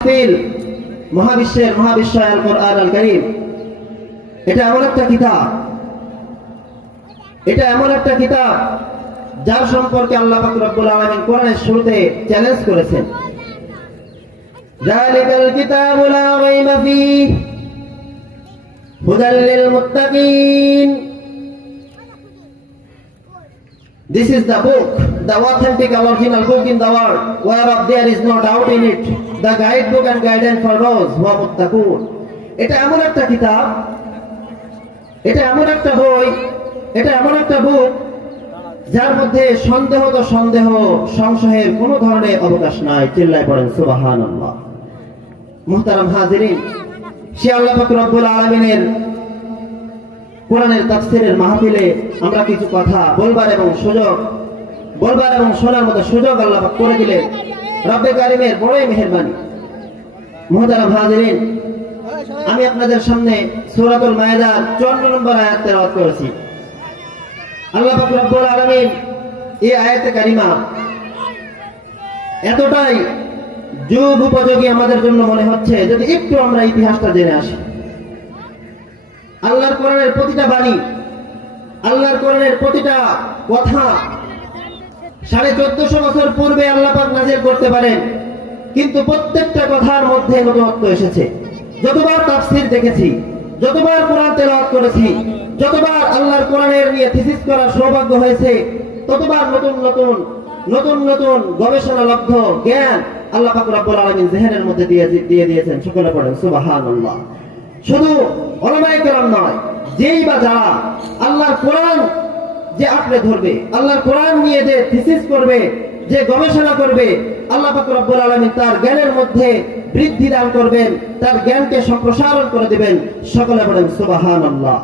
মহাবিশ্বের মহাবিশ্বয় আল কোরআন আল কারীম, এটা এমন একটা কিতাব, যার সম্পর্কে আল্লাহ পাক রব্বুল আলামিন কোরআনের শুরুতে চ্যালেঞ্জ করেছেন, যালিকাল কিতাবু লা রাইবা ফীহি হুদাল লিল মুত্তাকিন। This is the book, the authentic original book in the world, whereof there is no doubt in it, the guidebook and guidance for those who are muttaqun. এটা এমন একটা কিতাব, এটা এমন একটা বই, এটা এমন একটা বুক, যার মধ্যে সন্দেহ সংশয়ের কোনো ধরনের অবকাশ নাই। চিল্লায় পড়েন সুবহানাল্লাহ। মুহতারাম হাজিরিন, সে আল্লাহ পাক রব্বুল আলামিনের কোরআনের তাফসীরের মাহফিলে আমরা কিছু কথা বলবার এবং শোনার মতো সুযোগ আল্লাহ পাক করে দিলেন। রব্বে কারীমের বড়ই মেহেরবানি। মুহতারাম হাজিরিন, আমি আপনাদের সামনে সূরাতুল মায়েদার 54 নম্বর আয়াত তেলাওয়াত করেছি। আল্লাহ পাক রব্বুল আলামিন এই আয়াতে কারিমা এতটাই যুগ উপযোগী আমাদের জন্য মনে হচ্ছে যদি একটু আমরা ইতিহাসটা জেনে আসি। আল্লাহর কোরআনের প্রতিটা বাণী, আল্লাহর কোরআনের প্রতিটা কথা 1450 বছর পূর্বে আল্লাহ পাক নাযিল করতে পারেন, কিন্তু প্রত্যেকটা কথার মধ্যে নতুনত্ব এসেছে। যতবার তাফসীর দেখেছি, যতবার কোরআন তেলাওয়াত করেছি, যতবার আল্লাহর কোরআনের নিয়ে থিসিস করার সৌভাগ্য হয়েছে, ততবার নতুন গবেষণালব্ধ জ্ঞান আল্লাহ পাক রব্বুল আলামিন যিহনের মধ্যে দিয়ে দিয়েছেন। সকলে পড়েন সুবহানাল্লাহ। শুধু উলামায়ে কেরাম নয়, যেই বা যারা আল্লাহর কোরআন যে আঁকড়ে ধরবে, আল্লাহর কোরআন নিয়ে যে থিসিস করবে, যে গবেষণা করবে, আল্লাহ পাক রব্বুল আলামিন তার জ্ঞানের মধ্যে বৃদ্ধি দান করবেন, তার জ্ঞানকে সম্প্রসারণ করে দিবেন। সকলে বলেন সুবহানাল্লাহ।